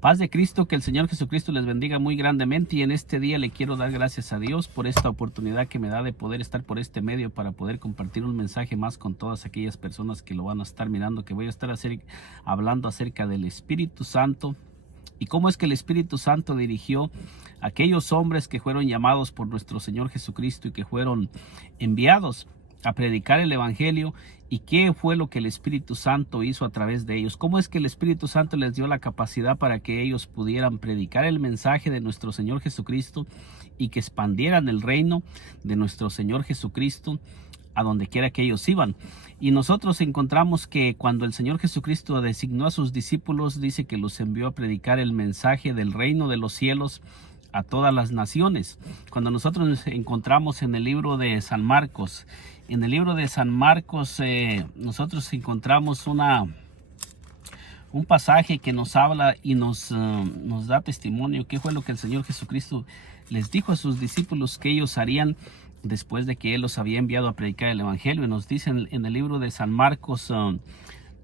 Paz de Cristo, que el Señor Jesucristo les bendiga muy grandemente, y en este día le quiero dar gracias a Dios por esta oportunidad que me da de poder estar por este medio para poder compartir un mensaje más con todas aquellas personas que lo van a estar mirando, que voy a estar hablando acerca del Espíritu Santo y cómo es que el Espíritu Santo dirigió a aquellos hombres que fueron llamados por nuestro Señor Jesucristo y que fueron enviados a predicar el Evangelio, y qué fue lo que el Espíritu Santo hizo a través de ellos. Cómo es que el Espíritu Santo les dio la capacidad para que ellos pudieran predicar el mensaje de nuestro Señor Jesucristo y que expandieran el reino de nuestro Señor Jesucristo a donde quiera que ellos iban. Y nosotros encontramos que cuando el Señor Jesucristo designó a sus discípulos, dice que los envió a predicar el mensaje del reino de los cielos a todas las naciones. Cuando nosotros nos encontramos en el libro de San Marcos, nosotros encontramos un pasaje que nos habla y nos da testimonio qué fue lo que el Señor Jesucristo les dijo a sus discípulos que ellos harían después de que Él los había enviado a predicar el Evangelio. Y nos dice en el libro de San Marcos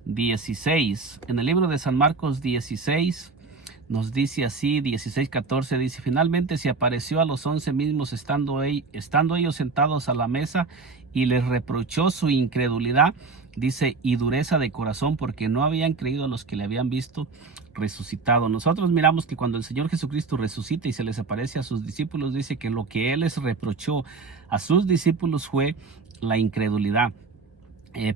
16, en el libro de San Marcos 16, nos dice así, 16:14, dice: finalmente se apareció a los 11 mismos estando ellos sentados a la mesa, y les reprochó su incredulidad, dice, y dureza de corazón, porque no habían creído a los que le habían visto resucitado. Nosotros miramos que cuando el Señor Jesucristo resucita y se les aparece a sus discípulos, dice que lo que Él les reprochó a sus discípulos fue la incredulidad.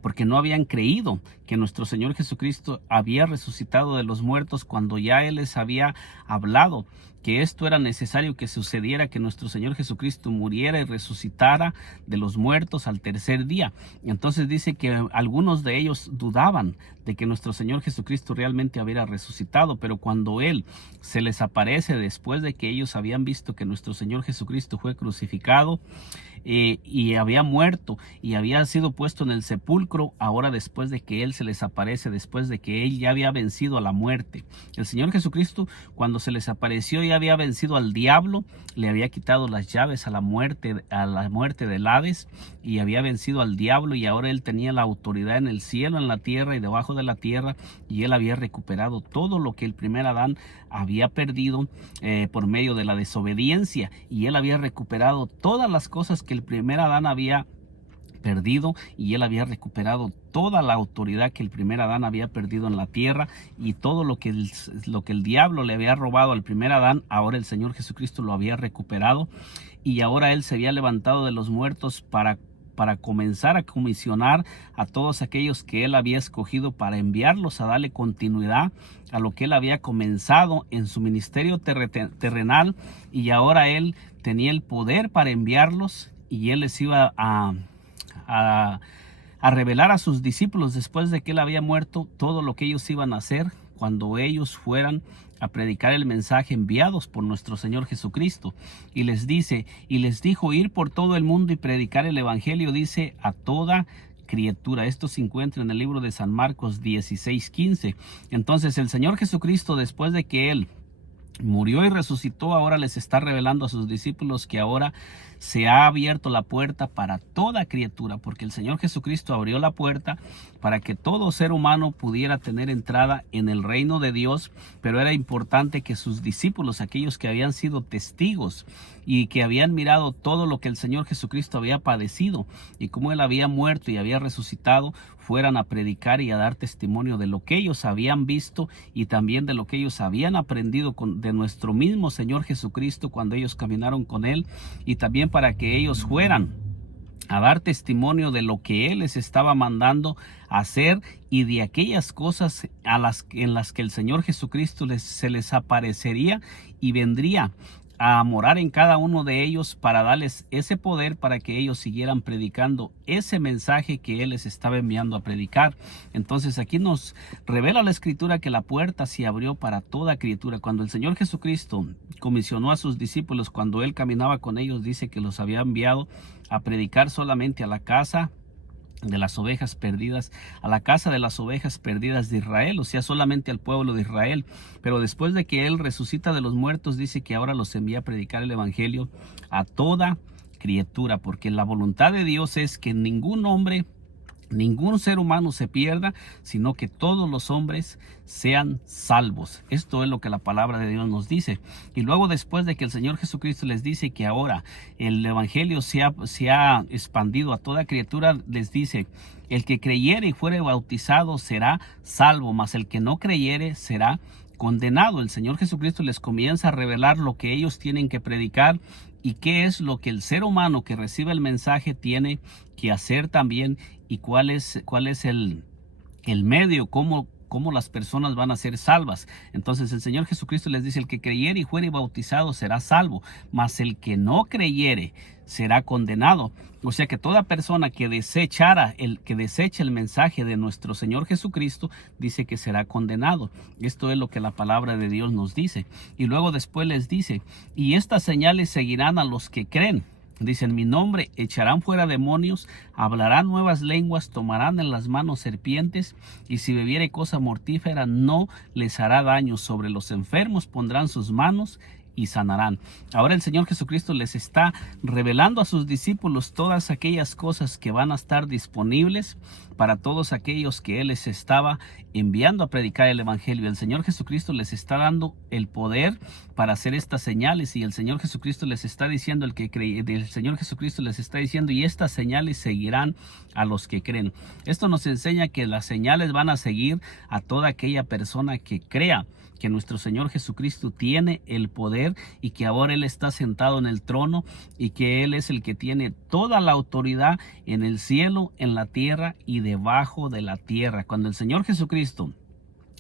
Porque no habían creído que nuestro Señor Jesucristo había resucitado de los muertos cuando ya Él les había hablado que esto era necesario que sucediera, que nuestro Señor Jesucristo muriera y resucitara de los muertos al tercer día. Entonces dice que algunos de ellos dudaban de que nuestro Señor Jesucristo realmente había resucitado, pero cuando Él se les aparece después de que ellos habían visto que nuestro Señor Jesucristo fue crucificado y había muerto y había sido puesto en el sepulcro, ahora después de que Él se les aparece, después de que Él ya había vencido a la muerte. El Señor Jesucristo, cuando se les apareció, ya había vencido al diablo, le había quitado las llaves a la muerte del Hades, y había vencido al diablo, y ahora Él tenía la autoridad en el cielo, en la tierra y debajo de la tierra, y Él había recuperado todo lo que el primer Adán había perdido por medio de la desobediencia, y Él había recuperado todas las cosas que el primer Adán había perdido, y Él había recuperado toda la autoridad que el primer Adán había perdido en la tierra, y todo lo que el diablo le había robado al primer Adán, ahora el Señor Jesucristo lo había recuperado, y ahora Él se había levantado de los muertos para comenzar a comisionar a todos aquellos que Él había escogido para enviarlos a darle continuidad a lo que Él había comenzado en su ministerio terrenal, y ahora Él tenía el poder para enviarlos, y Él les iba a revelar a sus discípulos después de que Él había muerto todo lo que ellos iban a hacer cuando ellos fueran a predicar el mensaje enviados por nuestro Señor Jesucristo. Y les dijo ir por todo el mundo y predicar el Evangelio, dice, a toda criatura. Esto se encuentra en el libro de San Marcos 16:15. Entonces el Señor Jesucristo, después de que Él murió y resucitó, ahora les está revelando a sus discípulos que ahora se ha abierto la puerta para toda criatura, porque el Señor Jesucristo abrió la puerta para que todo ser humano pudiera tener entrada en el reino de Dios, pero era importante que sus discípulos, aquellos que habían sido testigos y que habían mirado todo lo que el Señor Jesucristo había padecido y cómo Él había muerto y había resucitado, fueran a predicar y a dar testimonio de lo que ellos habían visto y también de lo que ellos habían aprendido de nuestro mismo Señor Jesucristo cuando ellos caminaron con Él, y también para que ellos fueran a dar testimonio de lo que Él les estaba mandando a hacer y de aquellas cosas en las que el Señor Jesucristo se les aparecería y vendría a morar en cada uno de ellos para darles ese poder para que ellos siguieran predicando ese mensaje que Él les estaba enviando a predicar. Entonces aquí nos revela la Escritura que la puerta se abrió para toda criatura. Cuando el Señor Jesucristo comisionó a sus discípulos, cuando Él caminaba con ellos, dice que los había enviado a predicar solamente a la casa de las ovejas perdidas, a la casa de las ovejas perdidas de Israel, o sea, solamente al pueblo de Israel. Pero después de que Él resucita de los muertos, dice que ahora los envía a predicar el Evangelio a toda criatura, porque la voluntad de Dios es que ningún hombre ningún ser humano se pierda, sino que todos los hombres sean salvos. Esto es lo que la palabra de Dios nos dice. Y luego, después de que el Señor Jesucristo les dice que ahora el evangelio se ha expandido a toda criatura, les dice: el que creyere y fuere bautizado será salvo, mas el que no creyere será condenado. El Señor Jesucristo les comienza a revelar lo que ellos tienen que predicar y qué es lo que el ser humano que recibe el mensaje tiene que hacer también, y cuál es el medio, cómo las personas van a ser salvas. Entonces el Señor Jesucristo les dice: el que creyere y fuere bautizado será salvo, mas el que no creyere será condenado. O sea que toda persona que deseche el mensaje de nuestro Señor Jesucristo, dice que será condenado. Esto es lo que la palabra de Dios nos dice. Y luego después les dice: y estas señales seguirán a los que creen. Dice: en mi nombre echarán fuera demonios, hablarán nuevas lenguas, tomarán en las manos serpientes, y si bebiere cosa mortífera no les hará daño. Sobre los enfermos pondrán sus manos y sanarán. Ahora el Señor Jesucristo les está revelando a sus discípulos todas aquellas cosas que van a estar disponibles para todos aquellos que Él les estaba enviando a predicar el evangelio. El Señor Jesucristo les está dando el poder para hacer estas señales, y el Señor Jesucristo les está diciendo: el Señor Jesucristo les está diciendo: y estas señales seguirán a los que creen. Esto nos enseña que las señales van a seguir a toda aquella persona que crea que nuestro Señor Jesucristo tiene el poder, y que ahora Él está sentado en el trono, y que Él es el que tiene toda la autoridad en el cielo, en la tierra y debajo de la tierra. Cuando el Señor Jesucristo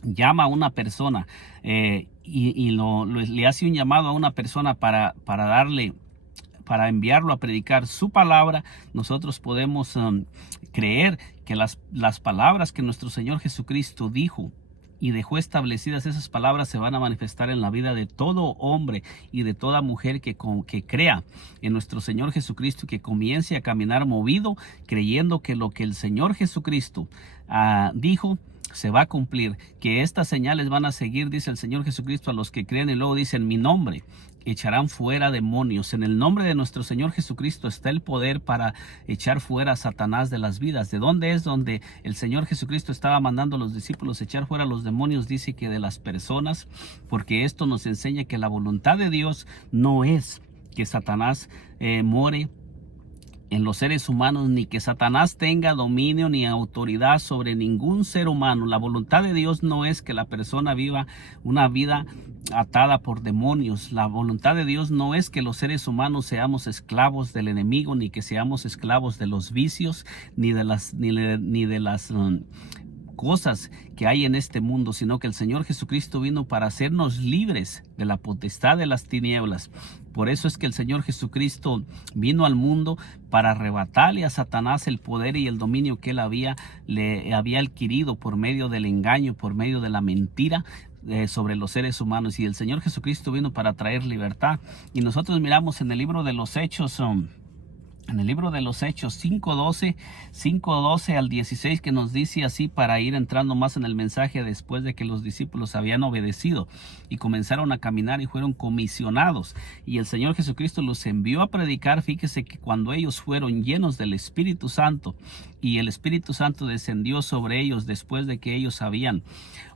llama a una persona le hace un llamado a una persona para enviarlo a predicar su palabra, nosotros podemos creer que las palabras que nuestro Señor Jesucristo dijo y dejó establecidas, esas palabras se van a manifestar en la vida de todo hombre y de toda mujer que crea en nuestro Señor Jesucristo, y que comience a caminar movido, creyendo que lo que el Señor Jesucristo dijo se va a cumplir, que estas señales van a seguir, dice el Señor Jesucristo, a los que creen. Y luego dice: en mi nombre echarán fuera demonios. En el nombre de nuestro Señor Jesucristo está el poder para echar fuera a Satanás de las vidas. ¿De dónde es donde el Señor Jesucristo estaba mandando a los discípulos echar fuera a los demonios? Dice que de las personas, porque esto nos enseña que la voluntad de Dios no es que Satanás more en los seres humanos, ni que Satanás tenga dominio ni autoridad sobre ningún ser humano. La voluntad de Dios no es que la persona viva una vida atada por demonios. La voluntad de Dios no es que los seres humanos seamos esclavos del enemigo, ni que seamos esclavos de los vicios, ni de las cosas que hay en este mundo, sino que el Señor Jesucristo vino para hacernos libres de la potestad de las tinieblas. Por eso es que el Señor Jesucristo vino al mundo para arrebatarle a Satanás el poder y el dominio que él le había adquirido por medio del engaño, por medio de la mentira sobre los seres humanos. Y el Señor Jesucristo vino para traer libertad. Y nosotros miramos en el libro de los Hechos, en el libro de los Hechos 5:12 al 16, que nos dice así, para ir entrando más en el mensaje, después de que los discípulos habían obedecido y comenzaron a caminar y fueron comisionados, y el Señor Jesucristo los envió a predicar. Fíjese que cuando ellos fueron llenos del Espíritu Santo, y el Espíritu Santo descendió sobre ellos después de que ellos habían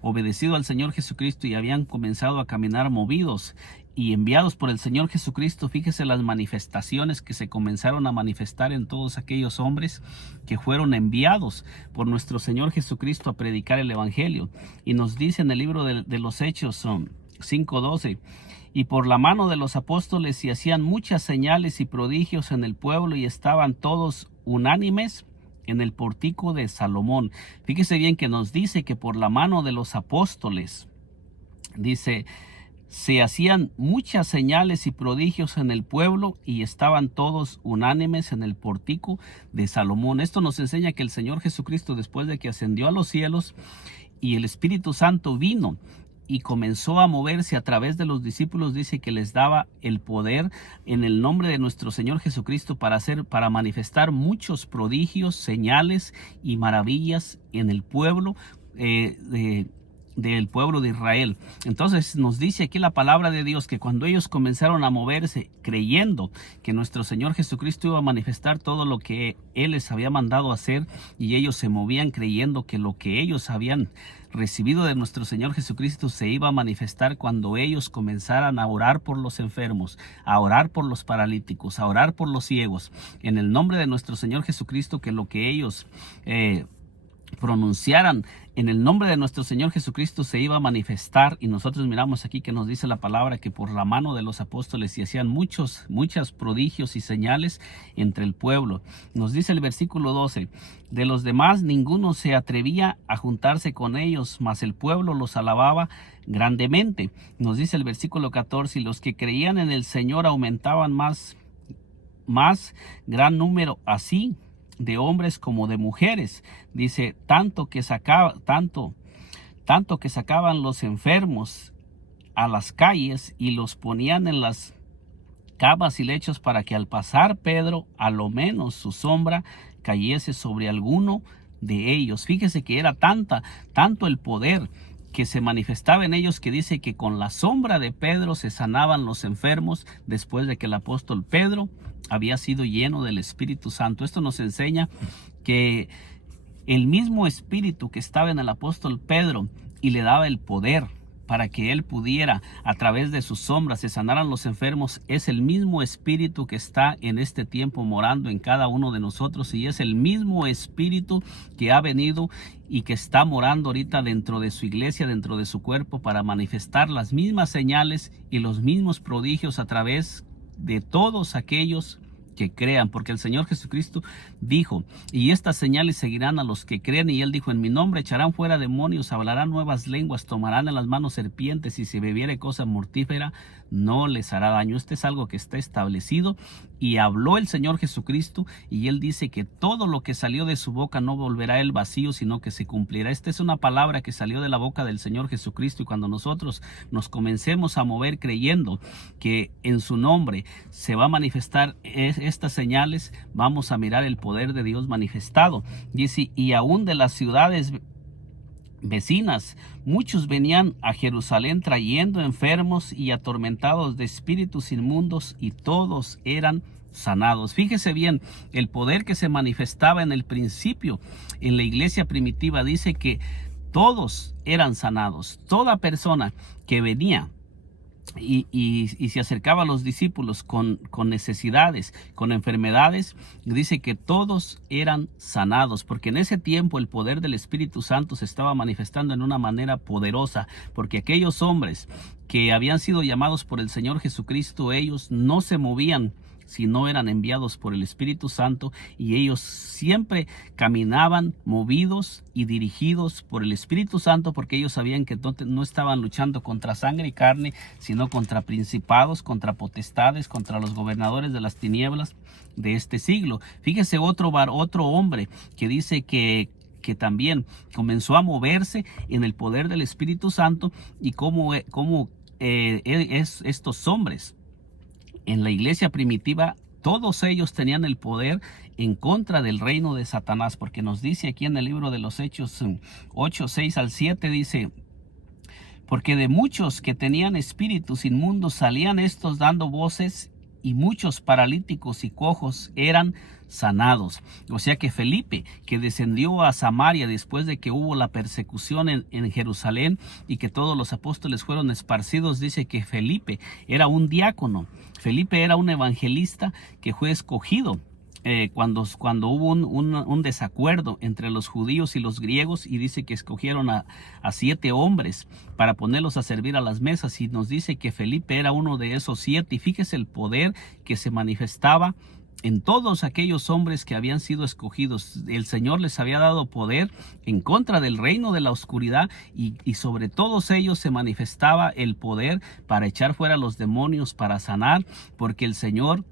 obedecido al Señor Jesucristo y habían comenzado a caminar movidos y enviados por el Señor Jesucristo, fíjese las manifestaciones que se comenzaron a manifestar en todos aquellos hombres que fueron enviados por nuestro Señor Jesucristo a predicar el evangelio. Y nos dice en el libro de los Hechos 5:12: y por la mano de los apóstoles se hacían muchas señales y prodigios en el pueblo, y estaban todos unánimes en el pórtico de Salomón. Fíjese bien que nos dice que por la mano de los apóstoles, dice, se hacían muchas señales y prodigios en el pueblo, y estaban todos unánimes en el pórtico de Salomón. Esto nos enseña que el Señor Jesucristo, después de que ascendió a los cielos y el Espíritu Santo vino y comenzó a moverse a través de los discípulos, dice que les daba el poder en el nombre de nuestro Señor Jesucristo para manifestar muchos prodigios, señales y maravillas en el pueblo, del pueblo de Israel. Entonces nos dice aquí la palabra de Dios que cuando ellos comenzaron a moverse creyendo que nuestro Señor Jesucristo iba a manifestar todo lo que Él les había mandado hacer, y ellos se movían creyendo que lo que ellos habían recibido de nuestro Señor Jesucristo se iba a manifestar cuando ellos comenzaran a orar por los enfermos, a orar por los paralíticos, a orar por los ciegos, en el nombre de nuestro Señor Jesucristo, que lo que ellos pronunciaran en el nombre de nuestro Señor Jesucristo se iba a manifestar. Y nosotros miramos aquí que nos dice la palabra que por la mano de los apóstoles se hacían muchos prodigios y señales entre el pueblo. Nos dice el versículo 12: de los demás ninguno se atrevía a juntarse con ellos, mas el pueblo los alababa grandemente. Nos dice el versículo 14: y los que creían en el Señor aumentaban más gran número, así de hombres como de mujeres. Dice, tanto que sacaban los enfermos a las calles y los ponían en las camas y lechos, para que al pasar Pedro, a lo menos su sombra cayese sobre alguno de ellos. Fíjese que era tanto el poder que se manifestaba en ellos, que dice que con la sombra de Pedro se sanaban los enfermos, después de que el apóstol Pedro había sido lleno del Espíritu Santo. Esto nos enseña que el mismo Espíritu que estaba en el apóstol Pedro y le daba el poder para que él pudiera, a través de sus sombras, se sanaran los enfermos, es el mismo Espíritu que está en este tiempo morando en cada uno de nosotros, y es el mismo Espíritu que ha venido y que está morando ahorita dentro de su iglesia, dentro de su cuerpo, para manifestar las mismas señales y los mismos prodigios a través de todos aquellos que crean, porque el Señor Jesucristo dijo, y estas señales seguirán a los que creen, y él dijo, en mi nombre echarán fuera demonios, hablarán nuevas lenguas, tomarán en las manos serpientes, y si bebiere cosa mortífera no les hará daño. Este es algo que está establecido, y habló el Señor Jesucristo, y él dice que todo lo que salió de su boca no volverá él vacío, sino que se cumplirá. Esta es una palabra que salió de la boca del Señor Jesucristo, y cuando nosotros nos comencemos a mover creyendo que en su nombre se va a manifestar estas señales, vamos a mirar el poder de Dios manifestado. Dice, y aún de las ciudades vecinas muchos venían a Jerusalén trayendo enfermos y atormentados de espíritus inmundos, y todos eran sanados. Fíjese bien el poder que se manifestaba en el principio en la iglesia primitiva. Dice que todos eran sanados. Toda persona que venía y se acercaba a los discípulos con necesidades, con enfermedades, dice que todos eran sanados, porque en ese tiempo el poder del Espíritu Santo se estaba manifestando en una manera poderosa, porque aquellos hombres que habían sido llamados por el Señor Jesucristo, ellos no se movían si no eran enviados por el Espíritu Santo, y ellos siempre caminaban movidos y dirigidos por el Espíritu Santo, porque ellos sabían que no estaban luchando contra sangre y carne, sino contra principados, contra potestades, contra los gobernadores de las tinieblas de este siglo. Fíjese otro hombre que dice que también comenzó a moverse en el poder del Espíritu Santo, y cómo estos hombres en la iglesia primitiva, todos ellos tenían el poder en contra del reino de Satanás, porque nos dice aquí en el libro de los Hechos 8, 6 al 7, dice, porque de muchos que tenían espíritus inmundos salían estos dando voces, y muchos paralíticos y cojos eran sanados. O sea que Felipe, que descendió a Samaria después de que hubo la persecución en Jerusalén y que todos los apóstoles fueron esparcidos, dice que Felipe era un diácono. Felipe era un evangelista que fue escogido cuando hubo un desacuerdo entre los judíos y los griegos, y dice que escogieron a 7 hombres para ponerlos a servir a las mesas, y nos dice que Felipe era uno de esos 7, y fíjese el poder que se manifestaba en todos aquellos hombres que habían sido escogidos. El Señor les había dado poder en contra del reino de la oscuridad, y sobre todos ellos se manifestaba el poder para echar fuera los demonios, para sanar, porque el Señor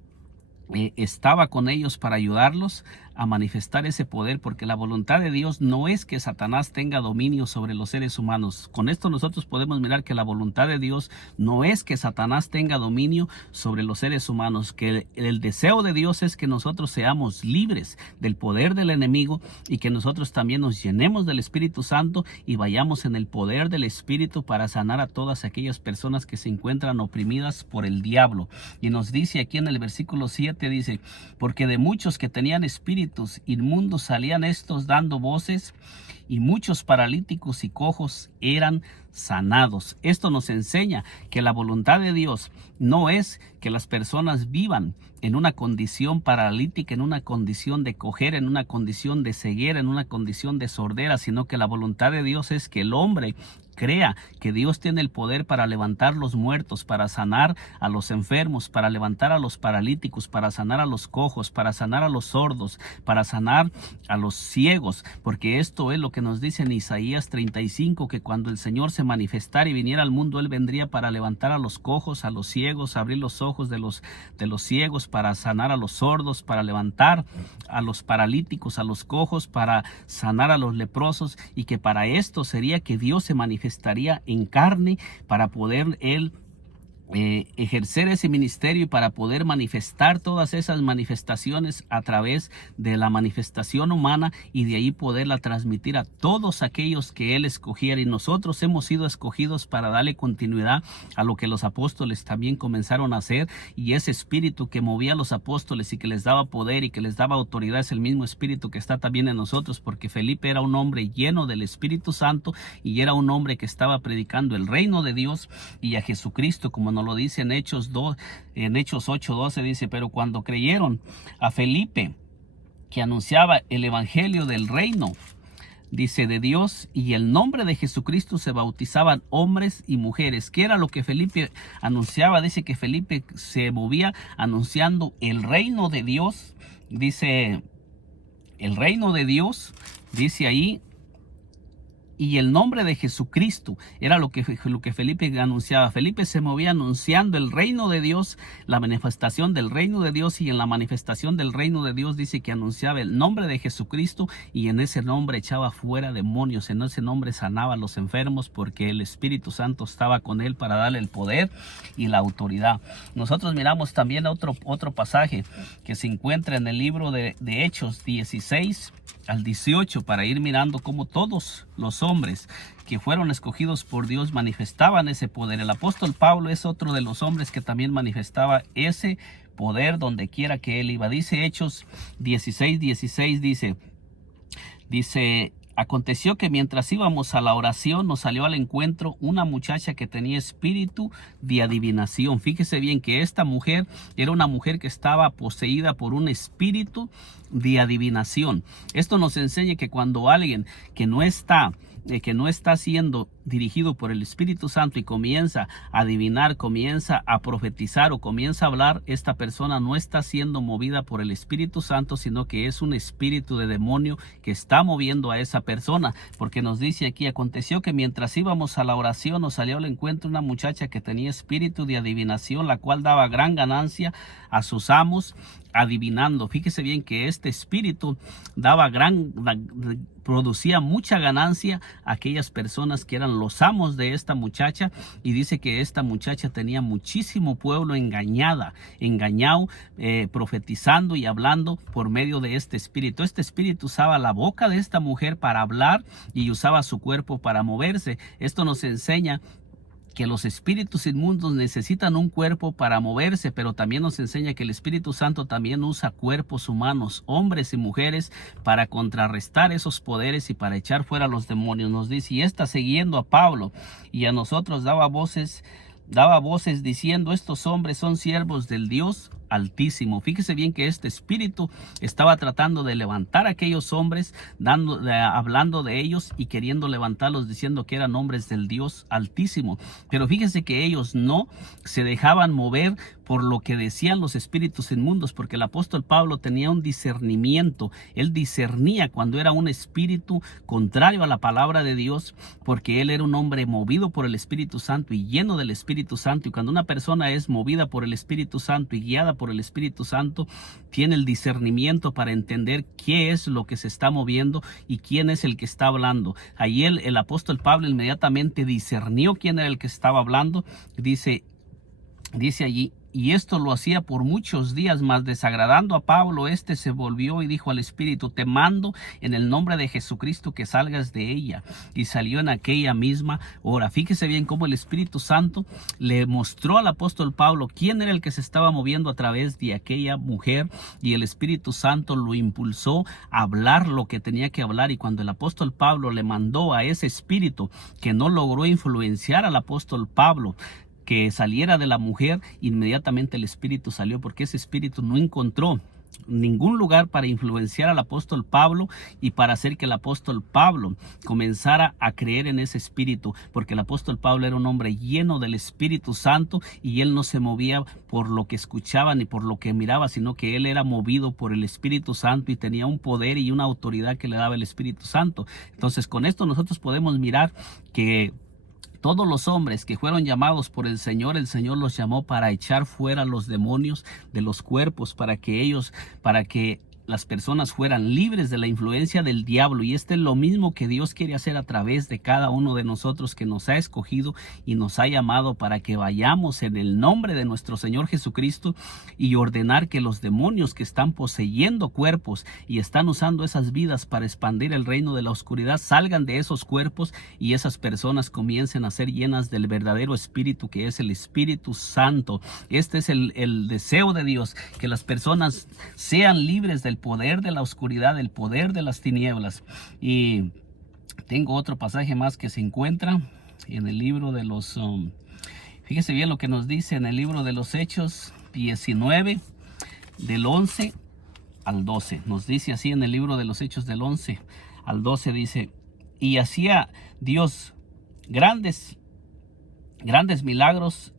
estaba con ellos para ayudarlos a manifestar ese poder, porque la voluntad de Dios no es que Satanás tenga dominio sobre los seres humanos. Con esto nosotros podemos mirar que la voluntad de Dios no es que Satanás tenga dominio sobre los seres humanos, que el deseo de Dios es que nosotros seamos libres del poder del enemigo y que nosotros también nos llenemos del Espíritu Santo y vayamos en el poder del Espíritu para sanar a todas aquellas personas que se encuentran oprimidas por el diablo. Y nos dice aquí en el versículo 7, dice: porque de muchos que tenían espíritus inmundos salían estos dando voces, y muchos paralíticos y cojos eran sanados. Esto nos enseña que la voluntad de Dios no es que las personas vivan en una condición paralítica, en una condición de cojera, en una condición de ceguera, en una condición de sordera, sino que la voluntad de Dios es que el hombre crea que Dios tiene el poder para levantar los muertos, para sanar a los enfermos, para levantar a los paralíticos, para sanar a los cojos, para sanar a los sordos, para sanar a los ciegos, porque esto es lo que nos dice en Isaías 35, que cuando el Señor se manifestara y viniera al mundo, Él vendría para levantar a los cojos, a los ciegos, abrir los ojos de los ciegos, para sanar a los sordos, para levantar a los paralíticos, a los cojos, para sanar a los leprosos, y que para esto sería que Dios se manifestaría en carne para poder Él ejercer ese ministerio y para poder manifestar todas esas manifestaciones a través de la manifestación humana, y de ahí poderla transmitir a todos aquellos que Él escogiera. Y nosotros hemos sido escogidos para darle continuidad a lo que los apóstoles también comenzaron a hacer, y ese espíritu que movía a los apóstoles y que les daba poder y que les daba autoridad es el mismo espíritu que está también en nosotros, porque Felipe era un hombre lleno del Espíritu Santo y era un hombre que estaba predicando el reino de Dios y a Jesucristo, como nos lo dice en Hechos 8:12, dice: pero cuando creyeron a Felipe, que anunciaba el evangelio del reino, dice, de Dios, y el nombre de Jesucristo, se bautizaban hombres y mujeres. ¿Qué era lo que Felipe anunciaba? Dice que Felipe se movía anunciando el reino de Dios. Dice, el reino de Dios, dice ahí, y el nombre de Jesucristo era lo que Felipe anunciaba. Felipe se movía anunciando el reino de Dios, la manifestación del reino de Dios, y en la manifestación del reino de Dios dice que anunciaba el nombre de Jesucristo, y en ese nombre echaba fuera demonios, en ese nombre sanaba a los enfermos, porque el Espíritu Santo estaba con él para darle el poder y la autoridad. Nosotros miramos también otro pasaje que se encuentra en el libro de Hechos 16 al 18, para ir mirando cómo todos los hombres que fueron escogidos por Dios manifestaban ese poder. El apóstol Pablo es otro de los hombres que también manifestaba ese poder donde quiera que él iba. Dice Hechos 16:16, dice: aconteció que mientras íbamos a la oración, nos salió al encuentro una muchacha que tenía espíritu de adivinación. Fíjese bien que esta mujer era una mujer que estaba poseída por un espíritu de adivinación. Esto nos enseña que cuando alguien que no está siendo dirigido por el Espíritu Santo y comienza a adivinar, comienza a profetizar o comienza a hablar, esta persona no está siendo movida por el Espíritu Santo, sino que es un espíritu de demonio que está moviendo a esa persona, porque nos dice aquí: aconteció que mientras íbamos a la oración, nos salió al encuentro una muchacha que tenía espíritu de adivinación, la cual daba gran ganancia a sus amos adivinando. Fíjese bien que este espíritu producía mucha ganancia a aquellas personas que eran los amos de esta muchacha, y dice que esta muchacha tenía muchísimo pueblo engañado, profetizando y hablando por medio de este espíritu. Este espíritu usaba la boca de esta mujer para hablar y usaba su cuerpo para moverse. Esto nos enseña que los espíritus inmundos necesitan un cuerpo para moverse, pero también nos enseña que el Espíritu Santo también usa cuerpos humanos, hombres y mujeres, para contrarrestar esos poderes y para echar fuera a los demonios. Nos dice: y está siguiendo a Pablo y a nosotros daba voces diciendo: estos hombres son siervos del Dios Altísimo. Fíjese bien que este espíritu estaba tratando de levantar a aquellos hombres, hablando de ellos y queriendo levantarlos, diciendo que eran hombres del Dios Altísimo. Pero fíjese que ellos no se dejaban mover por lo que decían los espíritus inmundos, porque el apóstol Pablo tenía un discernimiento. Él discernía cuando era un espíritu contrario a la palabra de Dios, porque él era un hombre movido por el Espíritu Santo y lleno del Espíritu Santo. Y cuando una persona es movida por el Espíritu Santo y guiada por el Espíritu Santo tiene el discernimiento para entender qué es lo que se está moviendo y quién es el que está hablando. Ahí el apóstol Pablo inmediatamente discernió quién era el que estaba hablando. Dice allí: y esto lo hacía por muchos días, mas desagradando a Pablo, se volvió y dijo al Espíritu: te mando en el nombre de Jesucristo que salgas de ella. Y salió en aquella misma hora. Fíjese bien cómo el Espíritu Santo le mostró al apóstol Pablo quién era el que se estaba moviendo a través de aquella mujer, y el Espíritu Santo lo impulsó a hablar lo que tenía que hablar. Y cuando el apóstol Pablo le mandó a ese espíritu, que no logró influenciar al apóstol Pablo, que saliera de la mujer, inmediatamente el espíritu salió, porque ese espíritu no encontró ningún lugar para influenciar al apóstol Pablo y para hacer que el apóstol Pablo comenzara a creer en ese espíritu, porque el apóstol Pablo era un hombre lleno del Espíritu Santo, y él no se movía por lo que escuchaba ni por lo que miraba, sino que él era movido por el Espíritu Santo y tenía un poder y una autoridad que le daba el Espíritu Santo. Entonces, con esto nosotros podemos mirar que todos los hombres que fueron llamados por el Señor los llamó para echar fuera los demonios de los cuerpos, para que las personas fueran libres de la influencia del diablo. Y es lo mismo que Dios quiere hacer a través de cada uno de nosotros, que nos ha escogido y nos ha llamado para que vayamos en el nombre de nuestro Señor Jesucristo y ordenar que los demonios que están poseyendo cuerpos y están usando esas vidas para expandir el reino de la oscuridad salgan de esos cuerpos, y esas personas comiencen a ser llenas del verdadero Espíritu, que es el Espíritu Santo. Este es el deseo de Dios, que las personas sean libres del poder de la oscuridad, del poder de las tinieblas. Y tengo otro pasaje más que se encuentra en el libro de los fíjese bien lo que nos dice en el libro de los Hechos 19 del 11 al 12. Nos dice así en el libro de los Hechos del 11 al 12, dice: y hacía Dios grandes milagros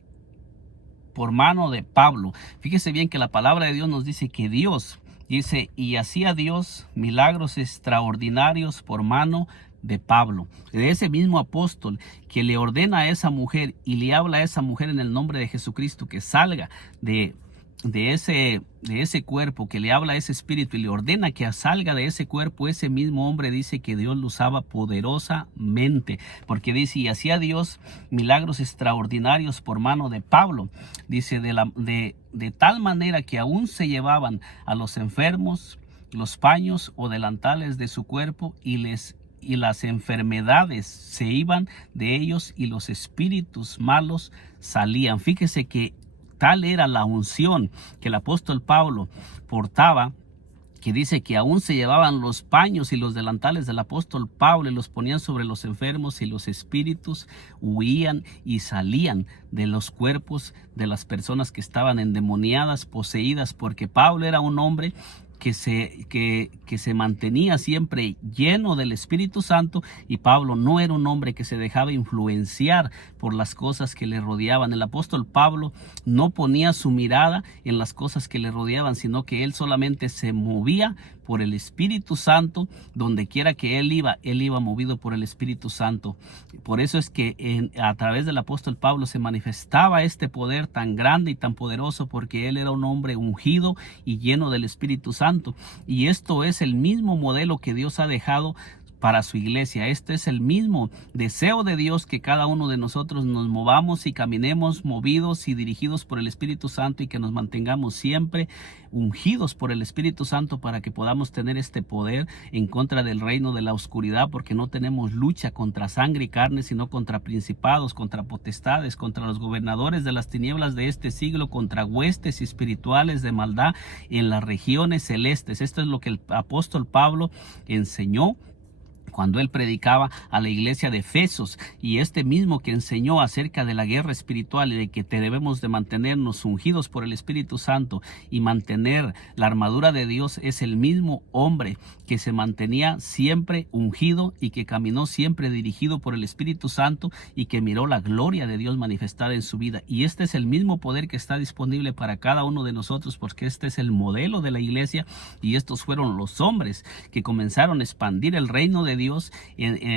por mano de Pablo. Fíjese bien que la palabra de Dios nos dice que Dios, dice, y hacía Dios milagros extraordinarios por mano de Pablo, de ese mismo apóstol que le ordena a esa mujer y le habla a esa mujer en el nombre de Jesucristo que salga de ese cuerpo, que le habla a ese espíritu y le ordena que salga de ese cuerpo. Ese mismo hombre dice que Dios lo usaba poderosamente, porque dice: y hacía Dios milagros extraordinarios por mano de Pablo. Dice: de tal manera que aún se llevaban a los enfermos los paños o delantales de su cuerpo, y las enfermedades se iban de ellos y los espíritus malos salían. Fíjese que tal era la unción que el apóstol Pablo portaba, que dice que aún se llevaban los paños y los delantales del apóstol Pablo y los ponían sobre los enfermos, y los espíritus huían y salían de los cuerpos de las personas que estaban endemoniadas, poseídas, porque Pablo era un hombre que se mantenía siempre lleno del Espíritu Santo, y Pablo no era un hombre que se dejaba influenciar por las cosas que le rodeaban. El apóstol Pablo no ponía su mirada en las cosas que le rodeaban, sino que él solamente se movía por el Espíritu Santo. Donde quiera que él iba movido por el Espíritu Santo. Por eso es que a través del apóstol Pablo se manifestaba este poder tan grande y tan poderoso, porque él era un hombre ungido y lleno del Espíritu Santo. Y esto es el mismo modelo que Dios ha dejado para su iglesia. Este es el mismo deseo de Dios, que cada uno de nosotros nos movamos y caminemos movidos y dirigidos por el Espíritu Santo, y que nos mantengamos siempre ungidos por el Espíritu Santo, para que podamos tener este poder en contra del reino de la oscuridad, porque no tenemos lucha contra sangre y carne, sino contra principados, contra potestades, contra los gobernadores de las tinieblas de este siglo, contra huestes espirituales de maldad en las regiones celestes. Esto es lo que el apóstol Pablo enseñó cuando él predicaba a la iglesia de Efesos, y este mismo que enseñó acerca de la guerra espiritual y de que debemos de mantenernos ungidos por el Espíritu Santo y mantener la armadura de Dios, es el mismo hombre que se mantenía siempre ungido y que caminó siempre dirigido por el Espíritu Santo, y que miró la gloria de Dios manifestada en su vida. Y este es el mismo poder que está disponible para cada uno de nosotros, porque este es el modelo de la iglesia, y estos fueron los hombres que comenzaron a expandir el reino de de Dios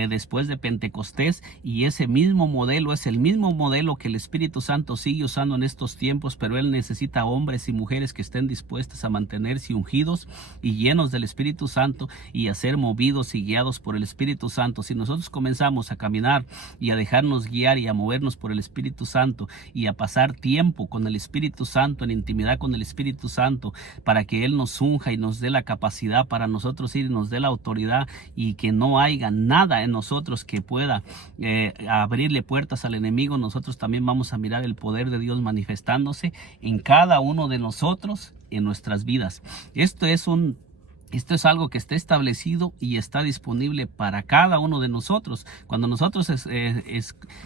después de Pentecostés, y ese mismo modelo es el mismo modelo que el Espíritu Santo sigue usando en estos tiempos, pero Él necesita hombres y mujeres que estén dispuestos a mantenerse ungidos y llenos del Espíritu Santo y a ser movidos y guiados por el Espíritu Santo. Si nosotros comenzamos a caminar y a dejarnos guiar y a movernos por el Espíritu Santo y a pasar tiempo con el Espíritu Santo, en intimidad con el Espíritu Santo, para que Él nos unja y nos dé la capacidad para nosotros ir y nos dé la autoridad, y que no haya nada en nosotros que pueda abrirle puertas al enemigo, nosotros también vamos a mirar el poder de Dios manifestándose en cada uno de nosotros, en nuestras vidas. Esto es algo que está establecido y está disponible para cada uno de nosotros. Cuando nosotros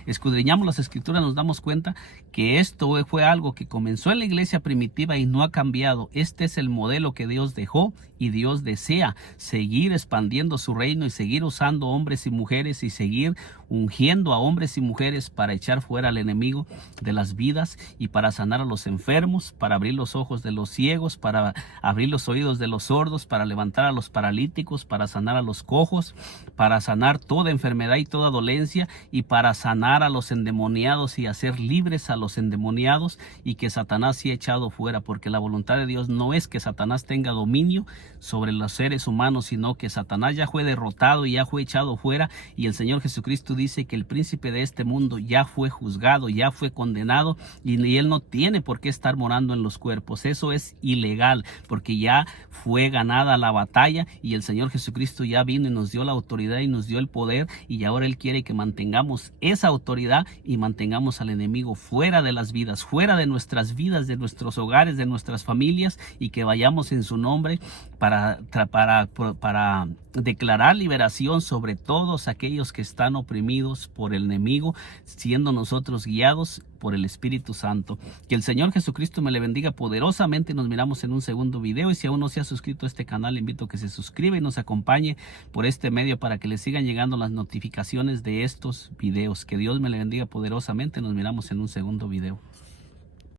escudriñamos las Escrituras, nos damos cuenta que esto fue algo que comenzó en la iglesia primitiva y no ha cambiado. Este es el modelo que Dios dejó, y Dios desea seguir expandiendo su reino y seguir usando hombres y mujeres y seguir ungiendo a hombres y mujeres para echar fuera al enemigo de las vidas y para sanar a los enfermos, para abrir los ojos de los ciegos, para abrir los oídos de los sordos, para levantar a los paralíticos, para sanar a los cojos, para sanar toda enfermedad y toda dolencia, y para sanar a los endemoniados y hacer libres a los endemoniados, y que Satanás sea echado fuera, porque la voluntad de Dios no es que Satanás tenga dominio sobre los seres humanos, sino que Satanás ya fue derrotado y ya fue echado fuera, y el Señor Jesucristo dice que el príncipe de este mundo ya fue juzgado, ya fue condenado, y él no tiene por qué estar morando en los cuerpos. Eso es ilegal, porque ya fue ganada la batalla, y el Señor Jesucristo ya vino y nos dio la autoridad y nos dio el poder, y ahora Él quiere que mantengamos esa autoridad y mantengamos al enemigo fuera de las vidas, fuera de nuestras vidas, de nuestros hogares, de nuestras familias, y que vayamos en su nombre para declarar liberación sobre todos aquellos que están oprimidos por el enemigo, siendo nosotros guiados por el Espíritu Santo. Que el Señor Jesucristo me le bendiga poderosamente. Nos miramos en un segundo video, y si aún no se ha suscrito a este canal, le invito a que se suscriba y nos acompañe por este medio para que le sigan llegando las notificaciones de estos videos. Que Dios me le bendiga poderosamente. Nos miramos en un segundo video.